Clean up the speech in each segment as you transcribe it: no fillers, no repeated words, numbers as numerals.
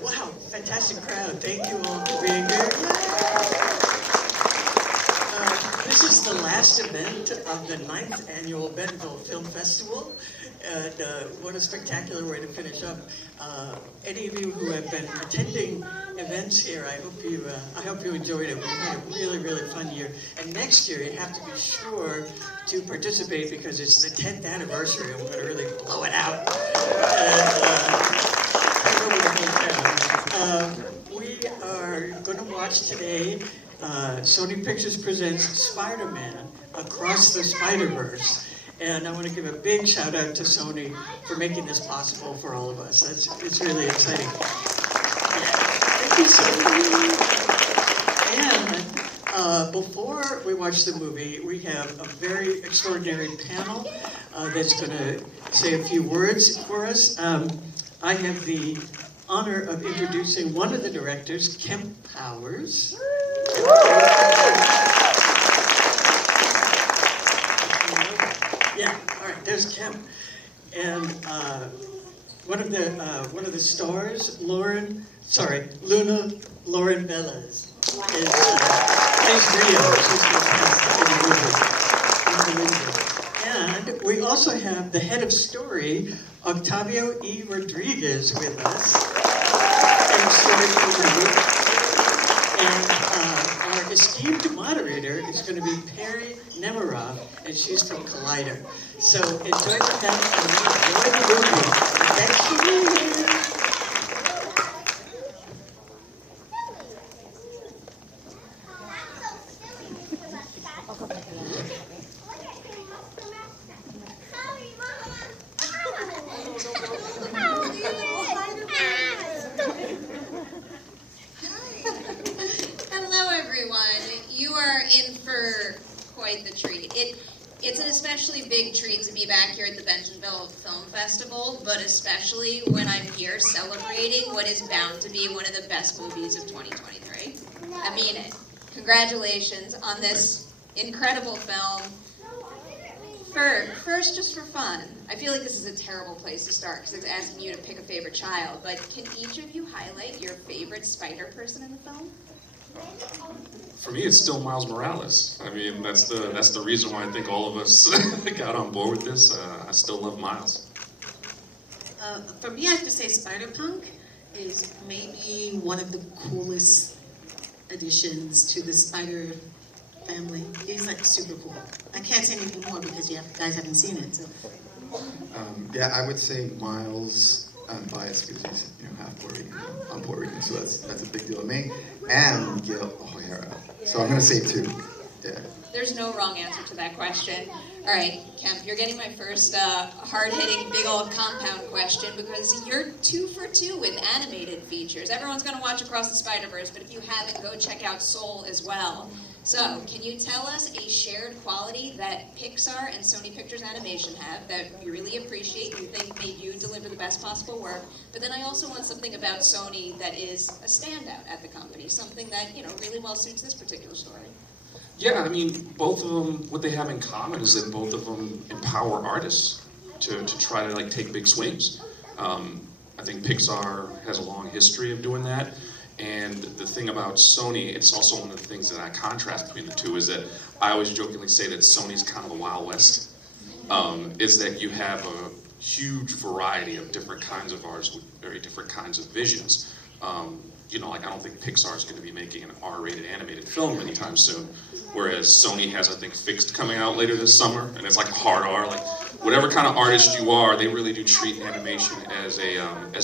Wow, fantastic crowd. Thank you all for being here. This is the last event of the 9th annual Bentonville Film Festival. And what a spectacular way to finish up. Any of you who have been attending events here, I hope you enjoyed it. We've had a really, really fun year. And next year, you have to be sure to participate because it's the 10th anniversary and we're going to really blow it out. We are going to watch today Sony Pictures presents Spider-Man Across the Spider-Verse. And I want to give a big shout out to Sony for making this possible for all of us. It's really exciting. Thank you, Sony. And before we watch the movie, we have a very extraordinary panel that's going to say a few words for us. I have the honor of introducing one of the directors, Kemp Powers. Yeah, all right, there's Kemp. And one of the stars, Luna Lauren Velez, plays Rio. She's fantastic in the movie. And we also have the head of story, Octavio E. Rodriguez, with us. And our esteemed moderator is going to be Perry Nemerov, and she's from Collider. So enjoy the film and enjoy the movie. Thank you. Hello, everyone. You are in for quite the treat. It's an especially big treat to be back here at the Bentonville Film Festival, but especially when I'm here celebrating what is bound to be one of the best movies of 2023. I mean it. Congratulations on this incredible film. First, just for fun, I feel like this is a terrible place to start because it's asking you to pick a favorite child, but can each of you highlight your favorite spider person in the film? For me, it's still Miles Morales. I mean, that's the reason why I think all of us got on board with this. I still love Miles. For me, I have to say Spider-Punk is maybe one of the coolest additions to the Spider family. He's like super cool. I can't say anything more because you guys haven't seen it. So. Yeah, I would say Miles. I'm biased because he's half Puerto Rican. I'm Puerto Rican, so that's a big deal to me. And Miguel O'Hara. So I'm gonna say 2. Yeah. There's no wrong answer to that question. All right, Kemp, you're getting my first hard-hitting, big old compound question because you're 2 for 2 with animated features. Everyone's gonna watch Across the Spider-Verse, but if you haven't, go check out Soul as well. So, can you tell us a shared quality that Pixar and Sony Pictures Animation have that you really appreciate, you think made you deliver the best possible work, but then I also want something about Sony that is a standout at the company, something that, really well suits this particular story. Yeah, I mean, both of them, what they have in common is that both of them empower artists to try to take big swings. I think Pixar has a long history of doing that. And the thing about Sony, it's also one of the things that I contrast between the two, is that I always jokingly say that Sony's kind of the Wild West, is that you have a huge variety of different kinds of artists with very different kinds of visions. I don't think Pixar is going to be making an R-rated animated film anytime soon, whereas Sony has, I think, Fixed coming out later this summer, and it's like hard R. Whatever kind of artist you are, they really do treat animation as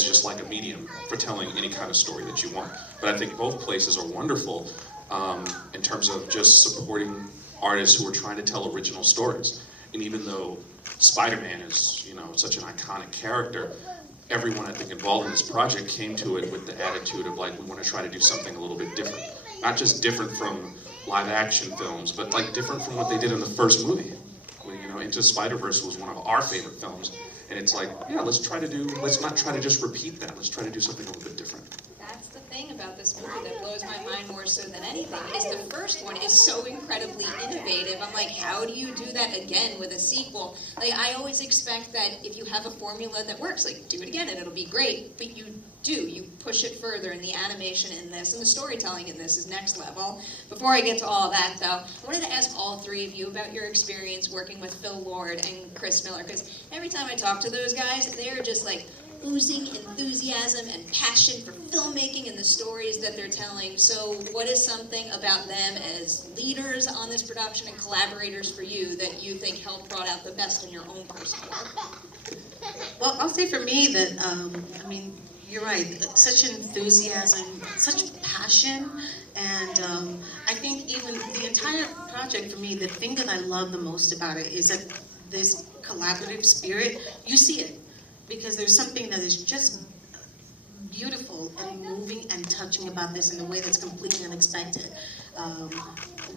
just like a medium for telling any kind of story that you want. But I think both places are wonderful in terms of just supporting artists who are trying to tell original stories. And even though Spider-Man is, such an iconic character, everyone I think involved in this project came to it with the attitude of we want to try to do something a little bit different. Not just different from live action films, but different from what they did in the first movie. Into Spider-Verse was one of our favorite films, and it's let's not try to just repeat that. Let's try to do something a little bit different. That's the thing. thing about this movie that blows my mind more so than anything is the first one is so incredibly innovative. I'm like, how do you do that again with a sequel? Like, I always expect that if you have a formula that works, like, do it again and it'll be great, but you push it further, and the animation in this and the storytelling in this is next level. Before I get to all of that, though, I wanted to ask all three of you about your experience working with Phil Lord and Chris Miller, because every time I talk to those guys, they're just like oozing enthusiasm and passion for filmmaking and the stories that they're telling. So what is something about them as leaders on this production and collaborators for you that you think helped brought out the best in your own personal work? Well, I'll say for me that, I mean, you're right, such enthusiasm, such passion, and I think even the entire project for me, the thing that I love the most about it is that this collaborative spirit, you see it, because there's something that is just beautiful and moving and touching about this in a way that's completely unexpected. I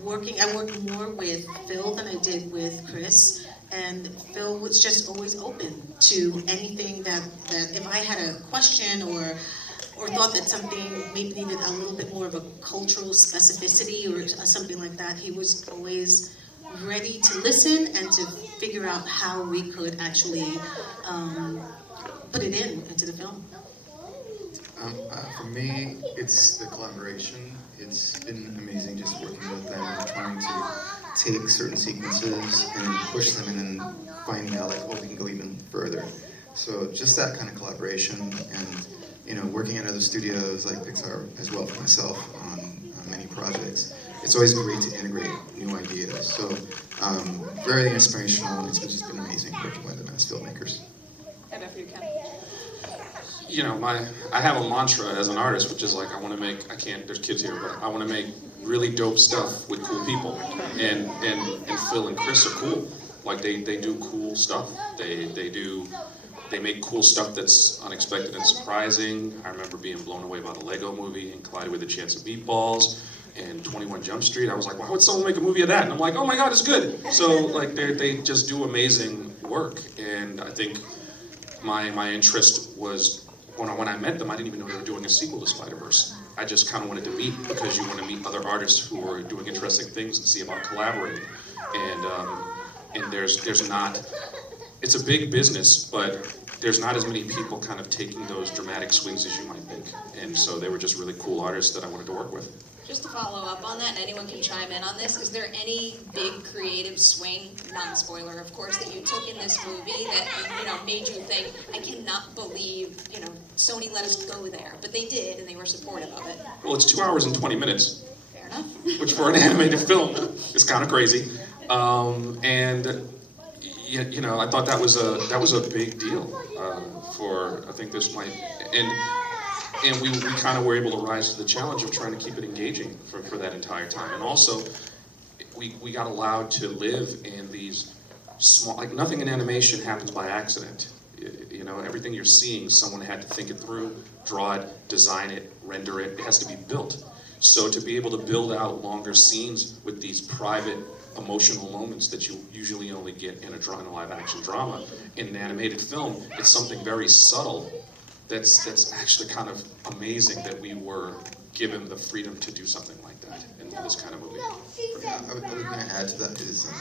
worked more with Phil than I did with Chris, and Phil was just always open to anything that if I had a question or thought that something maybe needed a little bit more of a cultural specificity or something like that, he was always ready to listen and to figure out how we could actually put it into the film. For me, it's the collaboration. It's been amazing just working with them and trying to take certain sequences and push them and then finding out like, oh, we can go even further. So just that kind of collaboration and, you know, working at other studios like Pixar as well for myself on many projects. It's always great to integrate new ideas. So very inspirational, and it's just been amazing working with them as filmmakers. How about for you, Ken? You know, I have a mantra as an artist, which is like, I want to make, there's kids here, but I want to make really dope stuff with cool people. And Phil and Chris are cool. Like, they do cool stuff. They make cool stuff that's unexpected and surprising. I remember being blown away by the Lego movie and Collided with a Chance of Meatballs and 21 Jump Street. I was like, why would someone make a movie of that? And I'm like, oh my God, it's good. So like, they just do amazing work. And I think my interest was, when I met them, I didn't even know they were doing a sequel to Spider-Verse. I just kind of wanted to meet, because you want to meet other artists who are doing interesting things and see about collaborating. And there's not, it's a big business, but there's not as many people kind of taking those dramatic swings as you might think. And so they were just really cool artists that I wanted to work with. Just to follow up on that, and anyone can chime in on this, is there any big creative swing, non-spoiler of course, that you took in this movie that, you know, made you think, I cannot believe, you know, Sony let us go there, but they did, and they were supportive of it? Well, it's 2 hours and 20 minutes, Fair enough. which for an animated film is kind of crazy. And you know, I thought that was a big deal for, I think this might, and we kind of were able to rise to the challenge of trying to keep it engaging for that entire time. And also, we got allowed to live in these small, like nothing in animation happens by accident. You know, everything you're seeing, someone had to think it through, draw it, design it, render it. It has to be built. So to be able to build out longer scenes with these private, emotional moments that you usually only get in a live action drama, in an animated film, it's something very subtle that's actually kind of amazing that we were given the freedom to do something like that in this kind of movie. Yeah, I was going to add to that is,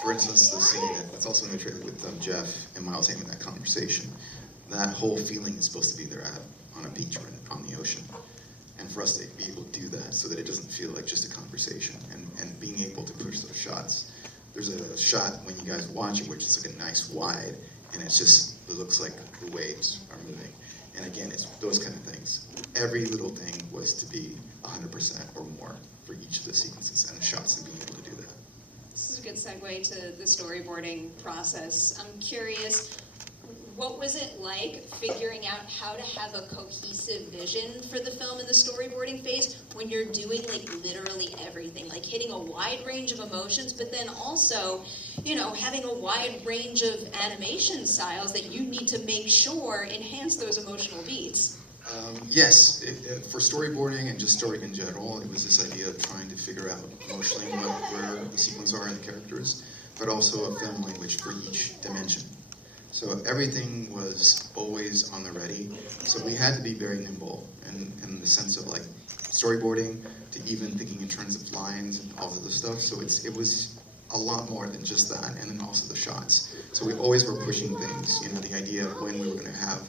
for instance, the scene that's also in the trailer with Jeff and Miles having that conversation. That whole feeling is supposed to be there on a beach or on the ocean. And for us to be able to do that so that it doesn't feel like just a conversation, and being able to push those shots. There's a shot when you guys watch it, which is like a nice wide, and it looks like the waves are moving. And again, it's those kind of things. Every little thing was to be 100% or more for each of the sequences and the shots, and being able to do that. This is a good segue to the storyboarding process. I'm curious, what was it like figuring out how to have a cohesive vision for the film in the storyboarding phase when you're doing like literally everything, like hitting a wide range of emotions, but then also, you know, having a wide range of animation styles that you need to make sure enhance those emotional beats? Yes, for storyboarding and just story in general, it was this idea of trying to figure out emotionally where the sequences are and the characters, but also a film language for each dimension. So everything was always on the ready. So we had to be very nimble in the sense of like storyboarding to even thinking in terms of lines and all of the stuff. So it was a lot more than just that, and then also the shots. So we always were pushing things, you know, the idea of when we were going to have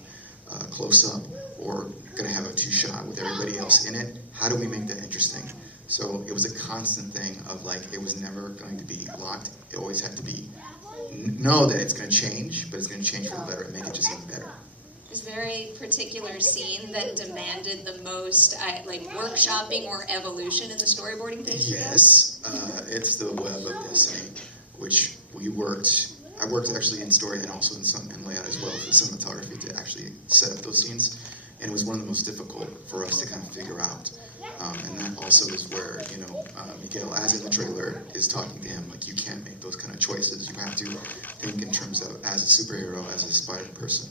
close-up or going to have a two-shot with everybody else in it, how do we make that interesting? So it was a constant thing of like, it was never going to be locked. It always had to be, know that it's going to change, but it's going to change for the better and make it just even better. Is there a particular scene that demanded the most like workshopping or evolution in the storyboarding phase? Yes, it's the Web of Destiny, which we worked. I worked actually in story and also in layout as well for cinematography to actually set up those scenes, and it was one of the most difficult for us to kind of figure out. And that also is where, you know, Miguel, as in the trailer, is talking to him like, you can't make those kind of choices. You have to think in terms of as a superhero, as a spider person.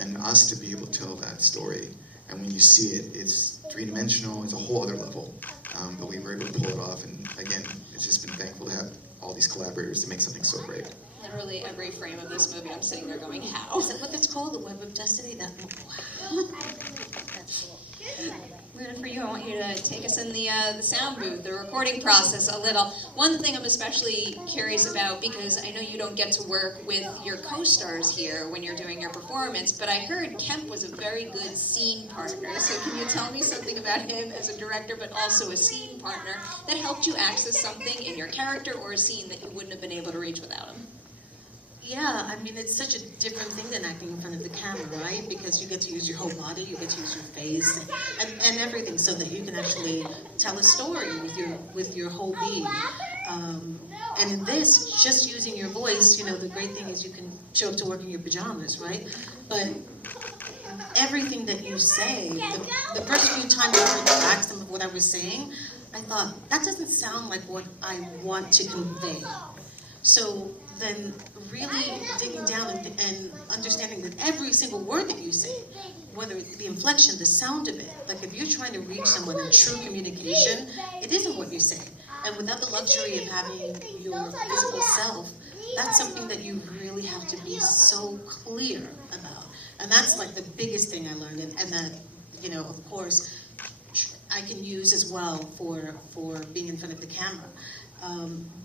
And us to be able to tell that story, and when you see it, it's three-dimensional, it's a whole other level. But we were able to pull it off, and again, it's just been thankful to have all these collaborators to make something so great. Literally every frame of this movie, I'm sitting there going, how? Is that what that's called, the Web of Destiny? That, wow. That's cool. Luna, for you, I want you to take us in the sound booth, the recording process a little. One thing I'm especially curious about, because I know you don't get to work with your co-stars here when you're doing your performance, but I heard Kemp was a very good scene partner. So can you tell me something about him as a director, but also a scene partner that helped you access something in your character or a scene that you wouldn't have been able to reach without him? Yeah, I mean, it's such a different thing than acting in front of the camera, right? Because you get to use your whole body, you get to use your face, and everything, so that you can actually tell a story with your whole being. And in this, just using your voice, you know, the great thing is you can show up to work in your pajamas, right? But everything that you say, the first few times I heard back some of what I was saying, I thought, that doesn't sound like what I want to convey. So then really digging down and understanding that every single word that you say, whether the inflection, the sound of it, like if you're trying to reach someone in true communication, it isn't what you say. And without the luxury of having your physical self, that's something that you really have to be so clear about. And that's like the biggest thing I learned, and that, you know, of course, I can use as well for being in front of the camera.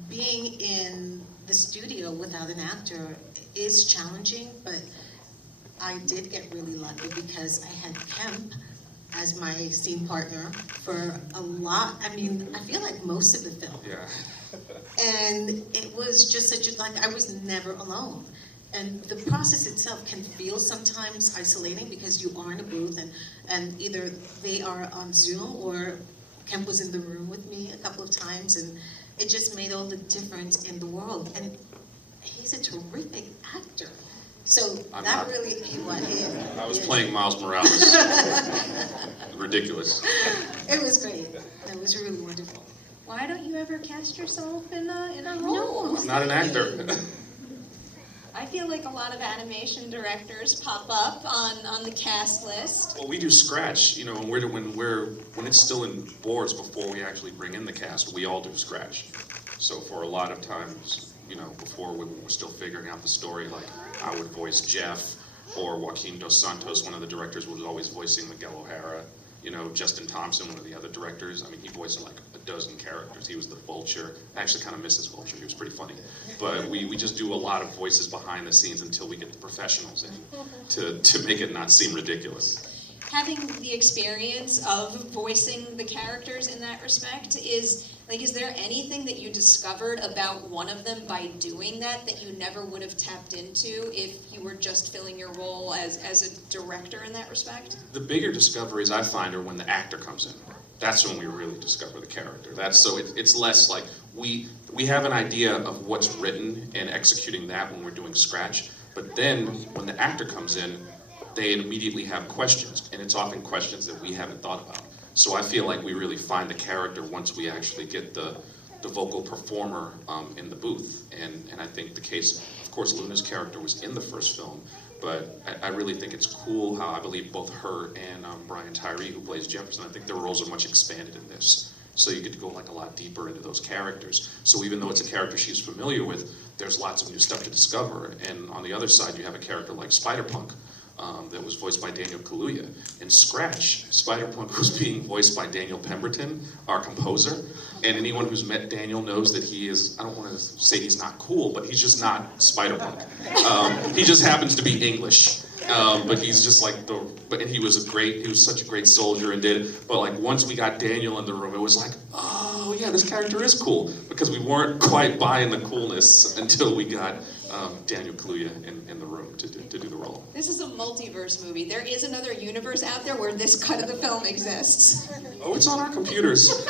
Being in the studio without an actor is challenging, but I did get really lucky because I had Kemp as my scene partner for a lot. I mean, I feel like most of the film. Yeah. And it was just such a, like, I was never alone. And the process itself can feel sometimes isolating because you are in a booth and either they are on Zoom or Kemp was in the room with me a couple of times, and it just made all the difference in the world. And he's a terrific actor. So that really, what, him. I was playing Miles Morales. Ridiculous. It was great. It was really wonderful. Why don't you ever cast yourself in a role? I'm not an actor. I feel like a lot of animation directors pop up on the cast list. Well, we do scratch, you know, when it's still in boards before we actually bring in the cast, we all do scratch. So for a lot of times, you know, before we were still figuring out the story, like I would voice Jeff, or Joaquin Dos Santos, one of the directors, was always voicing Miguel O'Hara. You know, Justin Thompson, one of the other directors, I mean, he voiced like a dozen characters. He was the Vulture. I actually kind of miss his Vulture. He was pretty funny. But we just do a lot of voices behind the scenes until we get the professionals in to make it not seem ridiculous. Having the experience of voicing the characters in that respect, is there anything that you discovered about one of them by doing that you never would have tapped into if you were just filling your role as a director in that respect? The bigger discoveries I find are when the actor comes in. That's when we really discover the character. It's less like we have an idea of what's written and executing that when we're doing scratch, but then when the actor comes in, they immediately have questions, and it's often questions that we haven't thought about. So I feel like we really find the character once we actually get the vocal performer in the booth. And I think the case, of course, Luna's character was in the first film, but I really think it's cool how I believe both her and Brian Tyree, who plays Jefferson, I think their roles are much expanded in this. So you get to go like a lot deeper into those characters. So even though it's a character she's familiar with, there's lots of new stuff to discover. And on the other side, you have a character like Spider-Punk, that was voiced by Daniel Kaluuya. In Scratch, Spider-Punk was being voiced by Daniel Pemberton, our composer. And anyone who's met Daniel knows that he is, I don't want to say he's not cool, but he's just not Spider-Punk. He just happens to be English. But he's just like and he was such a great soldier and but like once we got Daniel in the room, it was like, oh yeah, this character is cool, because we weren't quite buying the coolness until we got Daniel Kaluuya in the room to do the role. This is a multiverse movie. There is another universe out there where this cut of the film exists. Oh, it's on our computers.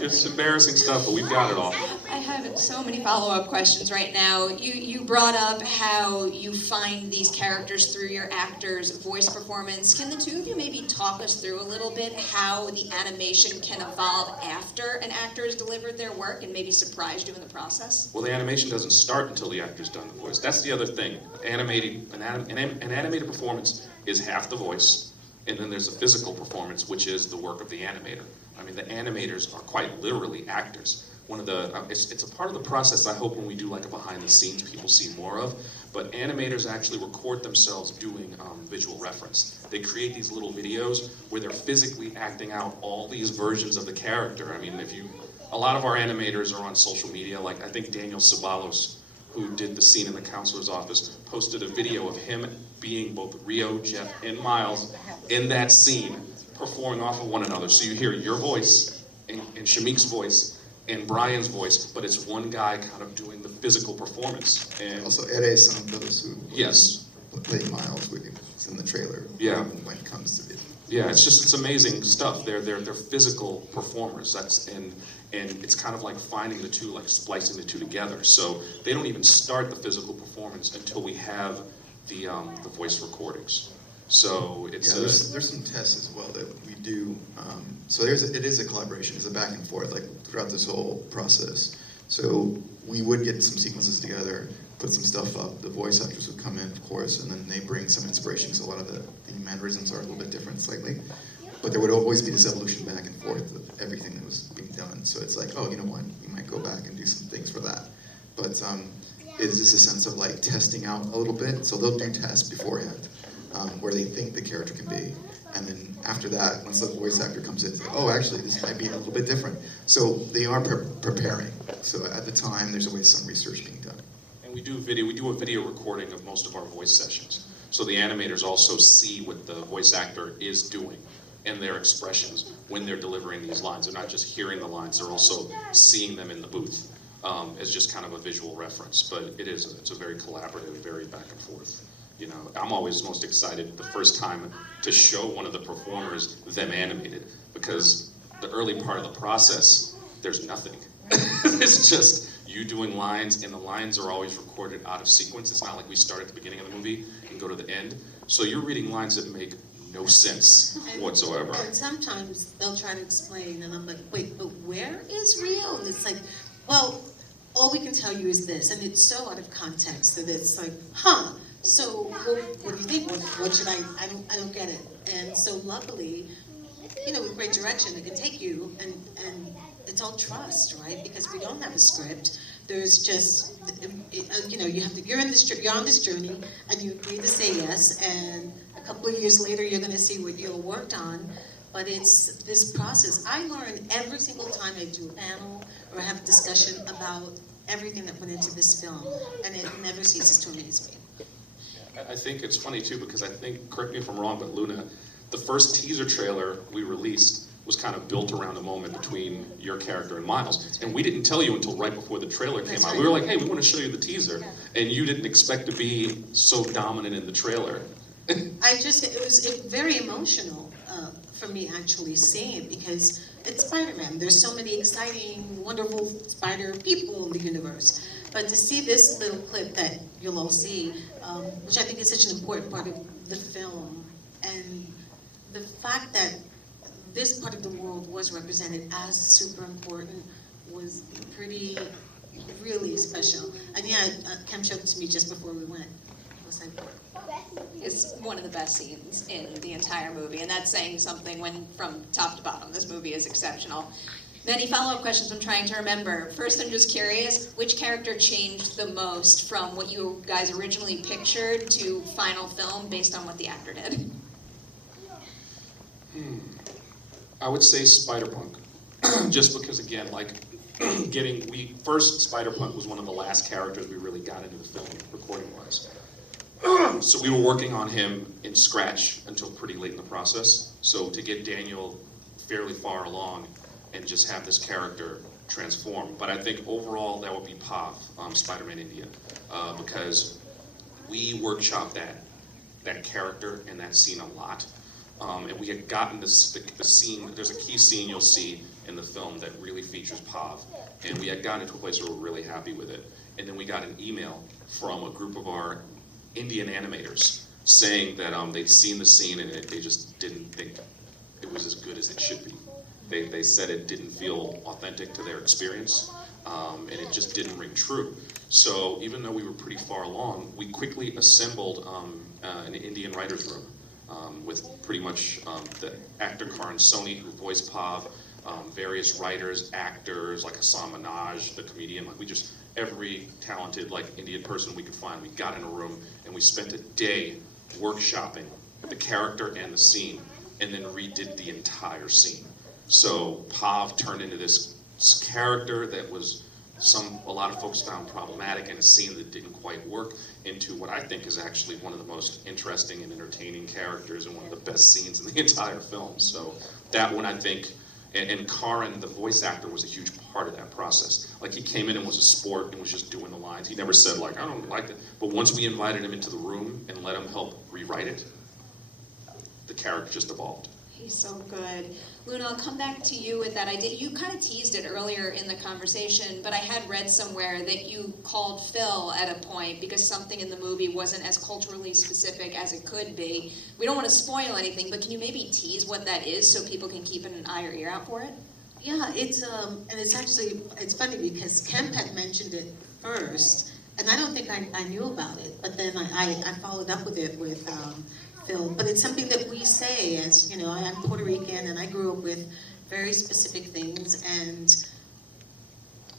It's embarrassing stuff, but we've got it all. I have so many follow-up questions right now. You brought up how you find these characters through your actors' voice performance. Can the two of you maybe talk us through a little bit how the animation can evolve after an actor has delivered their work and maybe surprise you in the process? Well, the animation doesn't start until the actor's done the voice. That's the other thing. An animated performance is half the voice, and then there's a physical performance, which is the work of the animator. I mean, the animators are quite literally actors. It's a part of the process I hope when we do like a behind the scenes people see more of, but animators actually record themselves doing visual reference. They create these little videos where they're physically acting out all these versions of the character. I mean, a lot of our animators are on social media, like I think Daniel Ceballos, who did the scene in the counselor's office, posted a video of him being both Rio, Jeff, and Miles in that scene, performing off of one another. So you hear your voice and Shamik's voice and Brian's voice, but it's one guy kind of doing the physical performance. And Also, Ere Santos, who yes, played Miles, it's in the trailer. Yeah. When it comes to it. Yeah, it's amazing stuff. They're physical performers. And it's kind of like finding the two, like splicing the two together. So they don't even start the physical performance until we have the voice recordings. So it's there's some tests as well that we do. So it is a collaboration. It's a back and forth like throughout this whole process. So we would get some sequences together, put some stuff up. The voice actors would come in, of course, and then they bring some inspiration. So a lot of the mannerisms are a little bit different slightly. But there would always be this evolution back and forth of everything that was being done. So it's like, oh, you know what? You might go back and do some things for that. But it is just a sense of like testing out a little bit. So they'll do tests beforehand where they think the character can be. And then after that, once the voice actor comes in, it's like, oh, actually, this might be a little bit different. So they are preparing. So at the time, there's always some research being done. And we do a video recording of most of our voice sessions. So the animators also see what the voice actor is doing and their expressions when they're delivering these lines. They're not just hearing the lines, they're also seeing them in the booth as just kind of a visual reference. But it's a very collaborative, very back and forth. You know, I'm always most excited the first time to show one of the performers them animated, because the early part of the process, there's nothing. It's just you doing lines, and the lines are always recorded out of sequence. It's not like we start at the beginning of the movie and go to the end. So you're reading lines that make no sense whatsoever. And sometimes they'll try to explain, and I'm like, wait, but where is Rio? And it's like, well, all we can tell you is this, and it's so out of context that it's like, huh? So what do you think? What should I don't get it. And so luckily, you know, with great direction, it can take you, and it's all trust, right? Because we don't have a script. There's just, you know, you're on this journey, and you agree to say yes, and a couple of years later, you're going to see what you worked on. But it's this process. I learn every single time I do a panel or have a discussion about everything that went into this film, and it never ceases to amaze me. I think it's funny too, because I think, correct me if I'm wrong, but Luna, the first teaser trailer we released was kind of built around a moment between your character and Miles. And we didn't tell you until right before the trailer came out. We were like, hey, we want to show you the teaser. And you didn't expect to be so dominant in the trailer. It was very emotional for me actually seeing it, because it's Spider-Man. There's so many exciting, wonderful spider people in the universe. But to see this little clip that you'll all see, which I think is such an important part of the film, and the fact that this part of the world was represented as super important was really special. And yeah, Cam showed it to me just before we went. It was like, It's one of the best scenes in the entire movie, and that's saying something when from top to bottom. This movie is exceptional. Many follow-up questions I'm trying to remember. First, I'm just curious, which character changed the most from what you guys originally pictured to final film based on what the actor did? I would say Spider-Punk, just because again, like first Spider-Punk was one of the last characters we really got into the film recording-wise. So we were working on him in scratch until pretty late in the process. So to get Daniel fairly far along and just have this character transform. But I think overall that would be Pav, Spider-Man India, because we workshopped that character and that scene a lot. And we had gotten the scene, there's a key scene you'll see in the film that really features Pav. And we had gotten to a place where we're really happy with it. And then we got an email from a group of our Indian animators saying that they'd seen the scene and they just didn't think it was as good as it should be. They said it didn't feel authentic to their experience, and it just didn't ring true. So even though we were pretty far along, we quickly assembled an Indian writer's room with pretty much the actor Karan Soni, who voiced Pav, various writers, actors like Hassan Minaj, the comedian, like every talented like Indian person we could find, we got in a room and we spent a day workshopping the character and the scene, and then redid the entire scene. So Pav turned into this character that was a lot of folks found problematic, and a scene that didn't quite work, into what I think is actually one of the most interesting and entertaining characters and one of the best scenes in the entire film. So that one, I think, and Karan, the voice actor, was a huge part of that process. Like, he came in and was a sport and was just doing the lines. He never said, like, I don't like it. But once we invited him into the room and let him help rewrite it, the character just evolved. He's so good. Luna, I'll come back to you with that idea. You kind of teased it earlier in the conversation, but I had read somewhere that you called Phil at a point because something in the movie wasn't as culturally specific as it could be. We don't want to spoil anything, but can you maybe tease what that is so people can keep an eye or ear out for it? Yeah, and it's funny because Kemp had mentioned it first, and I don't think I knew about it, but then I followed up with it with Phil. But it's something that we say, as you know, I'm Puerto Rican and I grew up with very specific things, and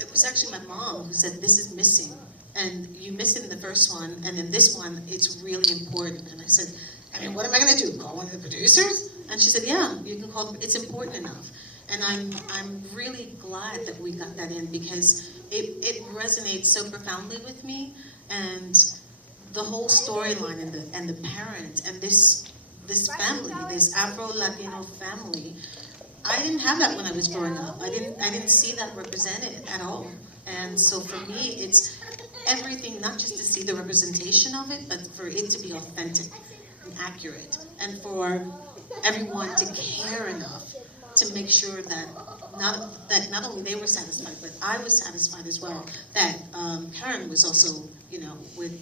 it was actually my mom who said, this is missing, and you miss it in the first one, and in this one, it's really important. And I said, I mean, what am I gonna do, call one of the producers? And she said, yeah, you can call them, it's important enough. And I'm really glad that we got that in, because it resonates so profoundly with me, and the whole storyline and the parent and this family, this Afro-Latino family, I didn't have that when I was growing up. I didn't see that represented at all. And so for me, it's everything, not just to see the representation of it, but for it to be authentic and accurate, and for everyone to care enough to make sure that not only they were satisfied, but I was satisfied as well. That Karen was also, you know, with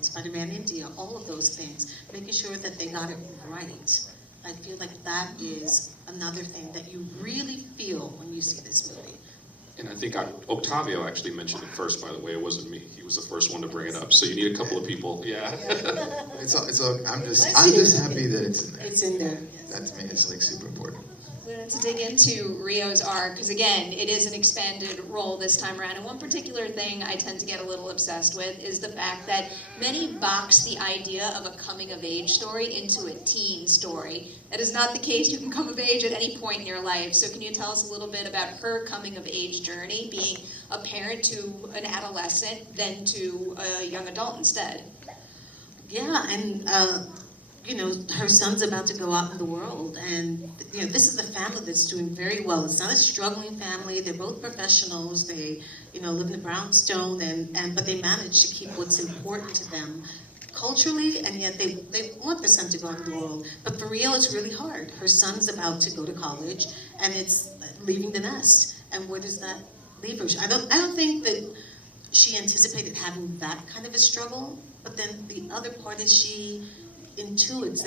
Spider-Man India, all of those things, making sure that they got it right. I feel like that is another thing that you really feel when you see this movie. And I think Octavio actually mentioned it first, by the way. It wasn't me. He was the first one to bring it up. So you need a couple of people. Yeah. I'm just happy that it's in there. It's in there. Yes. That to me is like super important. Luna, to dig into Rio's arc, because again, it is an expanded role this time around, and one particular thing I tend to get a little obsessed with is the fact that many box the idea of a coming-of-age story into a teen story. That is not the case. You can come of age at any point in your life. So can you tell us a little bit about her coming-of-age journey, being a parent to an adolescent, then to a young adult instead? Yeah, and you know, her son's about to go out in the world, and you know, this is a family that's doing very well. It's not a struggling family. They're both professionals. They, you know, live in a brownstone, but they manage to keep what's important to them culturally, and yet they want their son to go out in the world. But for Rio, it's really hard. Her son's about to go to college, and it's leaving the nest. And where does that leave her? I don't think that she anticipated having that kind of a struggle. But then the other part is she intuits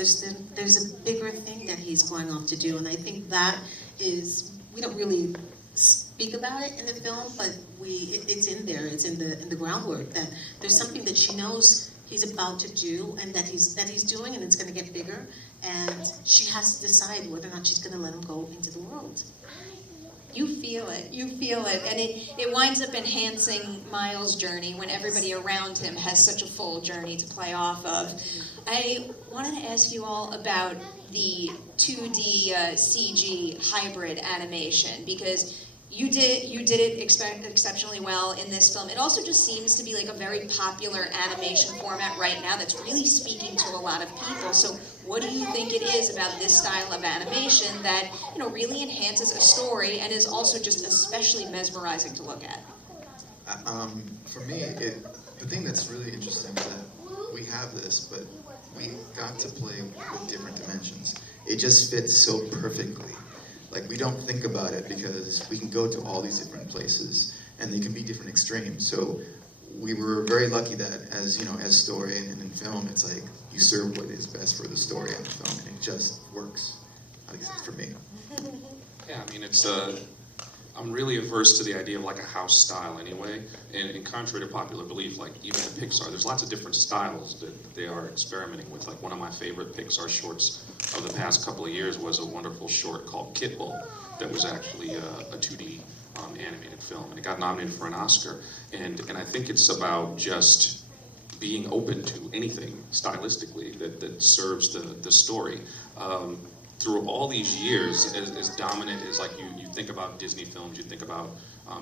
there's a bigger thing that he's going off to do, and I think that is, we don't really speak about it in the film, but it's in there. It's in the groundwork that there's something that she knows he's about to do, and that he's doing, and it's going to get bigger, and she has to decide whether or not she's going to let him go into the world. You feel it, and it winds up enhancing Miles' journey when everybody around him has such a full journey to play off of. I wanted to ask you all about the 2D CG hybrid animation, because you did it exceptionally well in this film. It also just seems to be like a very popular animation format right now that's really speaking to a lot of people. So what do you think it is about this style of animation that, you know, really enhances a story and is also just especially mesmerizing to look at? For me, the thing that's really interesting is that we have this, but we got to play with different dimensions. It just fits so perfectly. Like, we don't think about it because we can go to all these different places and they can be different extremes. So we were very lucky that as, you know, as story and in film, it's like you serve what is best for the story and the film, and it just works. At least for me. Yeah, I mean, I'm really averse to the idea of like a house style anyway, and contrary to popular belief, like even at Pixar, there's lots of different styles that they are experimenting with. Like one of my favorite Pixar shorts of the past couple of years was a wonderful short called Kit Bull that was actually a 2D animated film, and it got nominated for an Oscar. And I think it's about just being open to anything stylistically that serves the story. Through all these years, as dominant as like you think about Disney films, you think about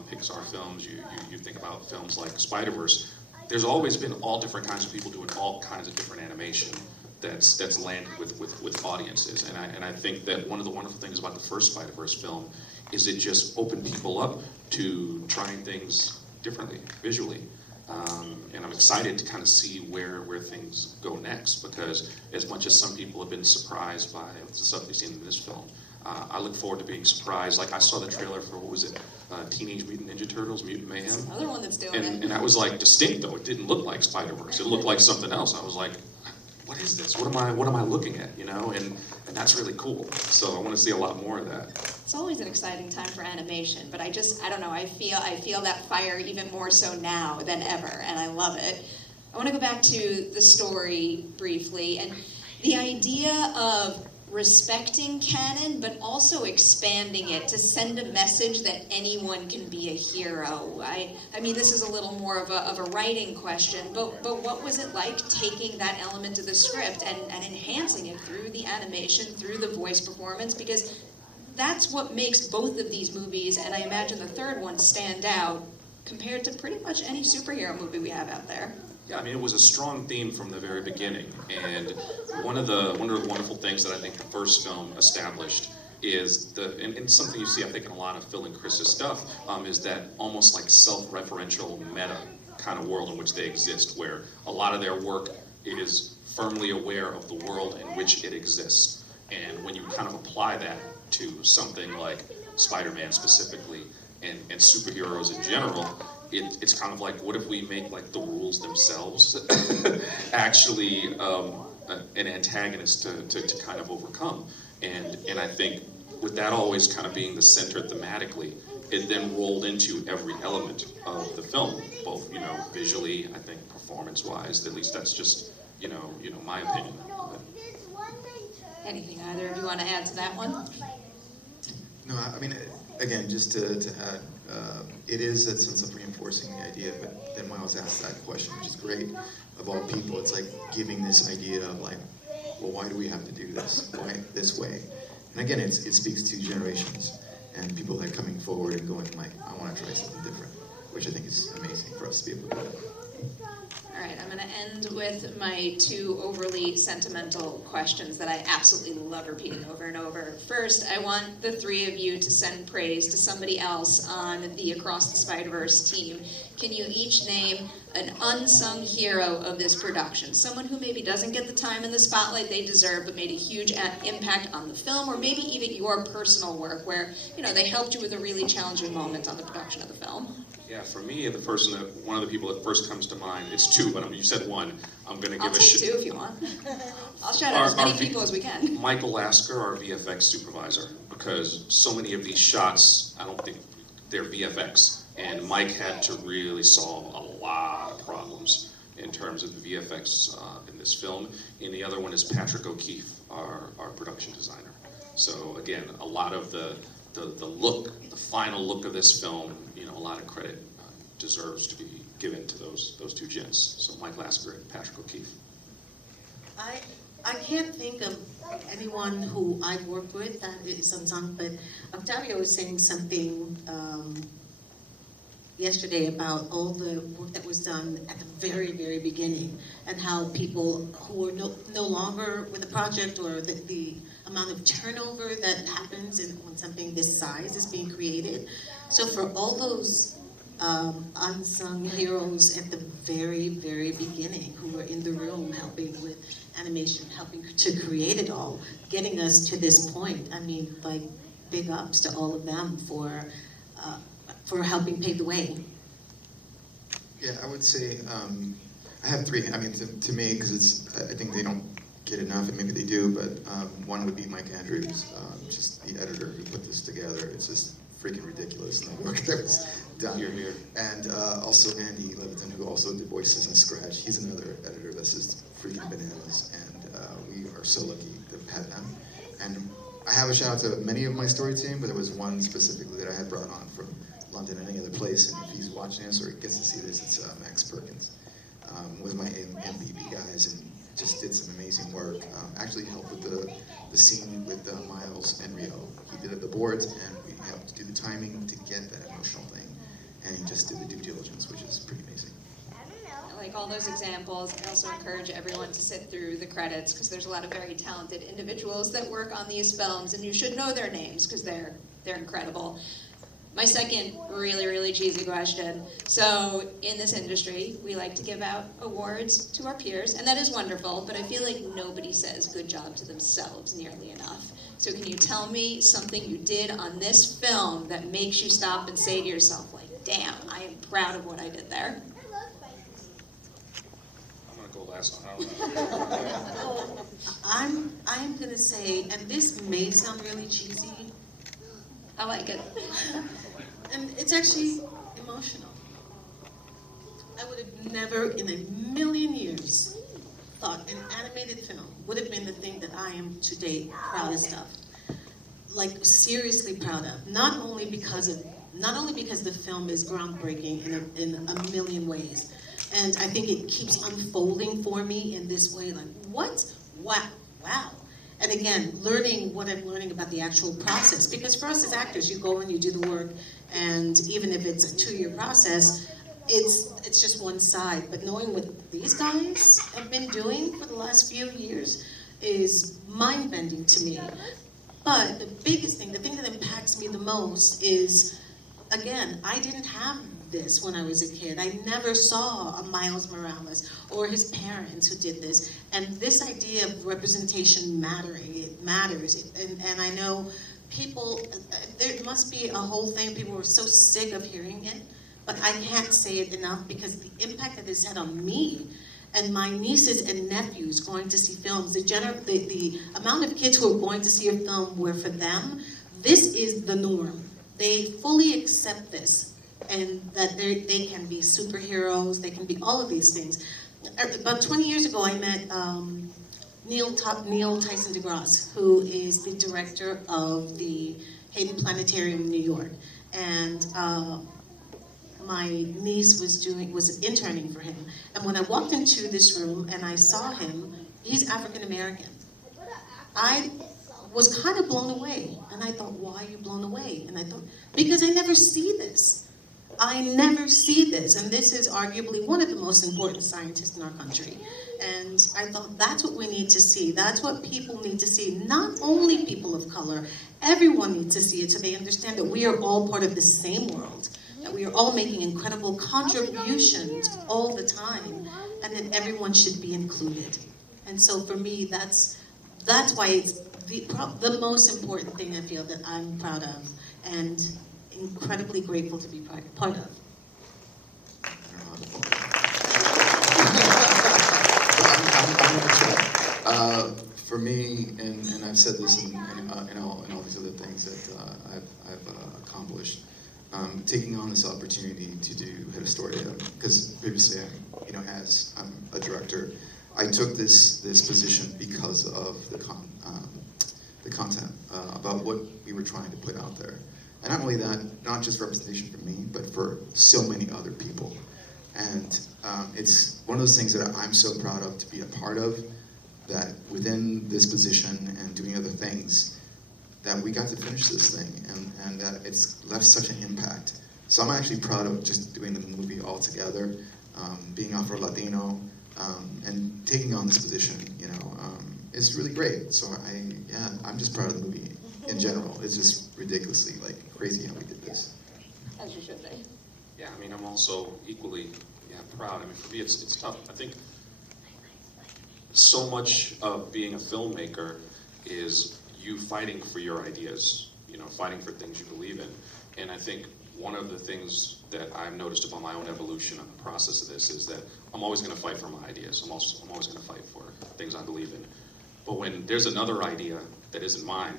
Pixar films, you think about films like Spider-Verse, there's always been all different kinds of people doing all kinds of different animation that's landed with audiences. And I think that one of the wonderful things about the first Spider-Verse film is it just opened people up to trying things differently, visually. And I'm excited to kind of see where things go next, because as much as some people have been surprised by the stuff they've seen in this film, I look forward to being surprised. Like I saw the trailer for, what was it, Teenage Mutant Ninja Turtles, Mutant Mayhem? Another one that's doing And that was like distinct though, it didn't look like Spider-Verse, it looked like something else. I was like, what is this? What am I looking at, you know? And that's really cool. So I want to see a lot more of that. It's always an exciting time for animation, but I don't know, I feel that fire even more so now than ever, and I love it. I want to go back to the story briefly, and the idea of respecting canon, but also expanding it to send a message that anyone can be a hero. I mean, this is a little more of a writing question, but what was it like taking that element of the script and enhancing it through the animation, through the voice performance? Because that's what makes both of these movies, and I imagine the third one, stand out compared to pretty much any superhero movie we have out there. Yeah, I mean, it was a strong theme from the very beginning, and one of the wonderful things that I think the first film established is and something you see, I think, in a lot of Phil and Chris's stuff, is that almost like self-referential meta kind of world in which they exist, where a lot of their work is firmly aware of the world in which it exists. And when you kind of apply that to something like Spider-Man specifically, and superheroes in general, it's kind of like, what if we make like the rules themselves actually an antagonist to kind of overcome? And I think with that always kind of being the center thematically, it then rolled into every element of the film, both, you know, visually, I think performance-wise. At least that's just, you know my opinion of it. Anything either of you want to add to that one? No, I mean, again, just to add, it is that sense of reinforcing the idea, but then Miles asked that question, which is great, of all people, it's like giving this idea of like, well, why do we have to do this? Why this way? And again, it speaks to generations and people that are coming forward and going like, I want to try something different, which I think is amazing for us to be able to do. All right, I'm going to end with my two overly sentimental questions that I absolutely love repeating over and over. First, I want the three of you to send praise to somebody else on the Across the Spider-Verse team. Can you each name an unsung hero of this production? Someone who maybe doesn't get the time in the spotlight they deserve, but made a huge impact on the film, or maybe even your personal work where, you know, they helped you with a really challenging moment on the production of the film. Yeah, for me, one of the people that first comes to mind, it's two, but you said one. I'm going to give I'll take two if you want. I'll shout out as many people as we can. Michael Lasker, our VFX supervisor, because so many of these shots, I don't think they're VFX, and Mike had to really solve a lot of problems in terms of the VFX in this film. And the other one is Patrick O'Keefe, our production designer. So again, a lot of the the look, the final look of this film, you know, a lot of credit deserves to be given to those two gents. So Mike Lasker and Patrick O'Keefe. I can't think of anyone who I've worked with that is unsung, but Octavio was saying something yesterday about all the work that was done at the very, very beginning, and how people who are no longer with the project, or the amount of turnover that happens when something this size is being created. So for all those unsung heroes at the very, very beginning, who were in the room helping with animation, helping to create it all, getting us to this point, I mean, like, big ups to all of them for helping pave the way. Yeah, I would say, I have three. I mean, to me, because I think they don't get enough, and maybe they do, but one would be Mike Andrews, just the editor who put this together. It's just freaking ridiculous, and the work that was done. Here. And also Andy Leviton, who also did voices in Scratch. He's another editor that's just freaking bananas, and we are so lucky to have them. And I have a shout out to many of my story team, but there was one specifically that I had brought on from London and any other place, and if he's watching this or gets to see this, it's Max Perkins. Was my MBB guys, and just did some amazing work. Actually helped with the scene with Miles and Rio. He did the boards, and we helped do the timing to get that emotional thing. And he just did the due diligence, which is pretty amazing. I like all those examples. I also encourage everyone to sit through the credits, because there's a lot of very talented individuals that work on these films, and you should know their names because they're incredible. My second really, really cheesy question. So in this industry, we like to give out awards to our peers, and that is wonderful, but I feel like nobody says good job to themselves nearly enough. So can you tell me something you did on this film that makes you stop and say to yourself, like, damn, I am proud of what I did there? I'm gonna go last on. I don't know. I'm gonna say, and this may sound really cheesy, I like it. and it's actually emotional. I would have never in a million years thought an animated film would have been the thing that I am today proudest of. Like, seriously proud of. Not only because the film is groundbreaking in a million ways, and I think it keeps unfolding for me in this way, like, what? Wow. And again, learning what I'm learning about the actual process, because for us as actors, you go and you do the work, and even if it's a 2-year process, it's just one side. But knowing what these guys have been doing for the last few years is mind-bending to me. But the biggest thing, the thing that impacts me the most is, again, I didn't have this when I was a kid. I never saw a Miles Morales or his parents who did this. And this idea of representation mattering, it matters. And I know people, there must be a whole thing, people were so sick of hearing it, but I can't say it enough, because the impact that it's had on me and my nieces and nephews going to see films, the amount of kids who are going to see a film where for them, this is the norm. They fully accept this, and that they can be superheroes, they can be all of these things. About 20 years ago, I met Neil Tyson DeGrasse, who is the director of the Hayden Planetarium in New York. And my niece was interning for him. And when I walked into this room and I saw him, he's African American. I was kind of blown away. And I thought, why are you blown away? And I thought, because I never see this. I never see this, and this is arguably one of the most important scientists in our country. And I thought, that's what we need to see. That's what people need to see. Not only people of color, everyone needs to see it, so they understand that we are all part of the same world, that we are all making incredible contributions all the time, and that everyone should be included. And so for me, that's why it's the most important thing I feel that I'm proud of, and incredibly grateful to be part of. I'm gonna try. For me, and I've said this in all these other things that I've accomplished, taking on this opportunity to do head of story, because previously, as a director, I took this position because of the content, about what we were trying to put out there. And not only that, not just representation for me, but for so many other people. And it's one of those things that I'm so proud of to be a part of, that within this position and doing other things, that we got to finish this thing, and that it's left such an impact. So I'm actually proud of just doing the movie all together, being Afro-Latino, and taking on this position, you know, is really great. So I'm just proud of the movie in general. It's just ridiculously like crazy how we did this. As you should be. Yeah, I mean, I'm also equally proud. I mean, for me, it's tough. I think so much of being a filmmaker is you fighting for your ideas, you know, fighting for things you believe in. And I think one of the things that I've noticed upon my own evolution on the process of this is that I'm always going to fight for my ideas. I'm always going to fight for things I believe in. But when there's another idea that isn't mine,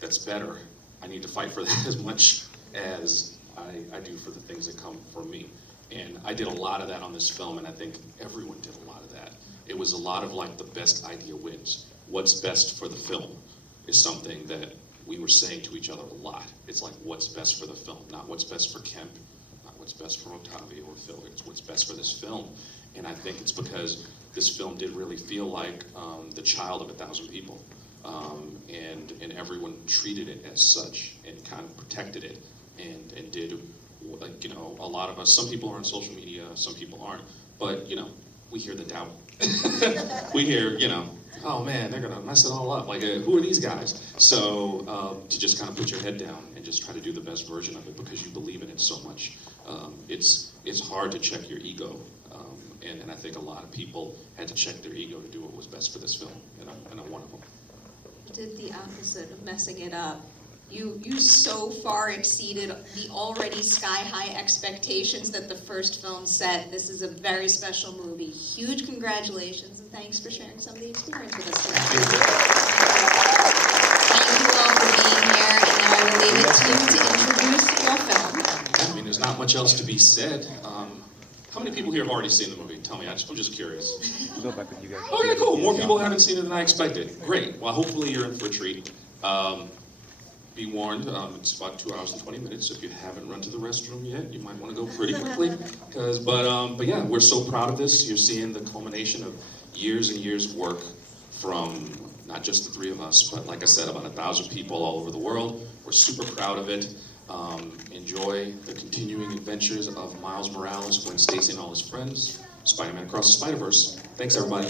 that's better, I need to fight for that as much as I do for the things that come from me. And I did a lot of that on this film, and I think everyone did a lot of that. It was a lot of like the best idea wins. What's best for the film is something that we were saying to each other a lot. It's like, what's best for the film, not what's best for Kemp, not what's best for Octavio or Phil, it's what's best for this film. And I think it's because this film did really feel like the child of 1,000 people. And everyone treated it as such and kind of protected it and did, like, you know, a lot of us, some people are on social media, some people aren't, but, you know, we hear the doubt. We hear, you know, oh man, they're gonna mess it all up. Like, who are these guys? So to just kind of put your head down and just try to do the best version of it because you believe in it so much. It's hard to check your ego, and I think a lot of people had to check their ego to do what was best for this film, and I'm one of them. You did the opposite of messing it up. You so far exceeded the already sky-high expectations that the first film set. This is a very special movie. Huge congratulations, and thanks for sharing some of the experience with us today. Thank you all for being here, and now I will leave it to you to introduce your film. I mean, there's not much else to be said. How many people here have already seen the movie? Tell me, I'm just curious. Go back with you guys. Okay, cool. More people haven't seen it than I expected. Great. Well, hopefully you're in for a treat. Be warned, it's about 2 hours and 20 minutes. If you haven't run to the restroom yet, you might want to go pretty quickly. But yeah, we're so proud of this. You're seeing the culmination of years and years of work from not just the three of us, but like I said, about 1,000 people all over the world. We're super proud of it. Enjoy the continuing adventures of Miles Morales, Gwen Stacy, and all his friends. Spider-Man Across the Spider-Verse. Thanks, everybody.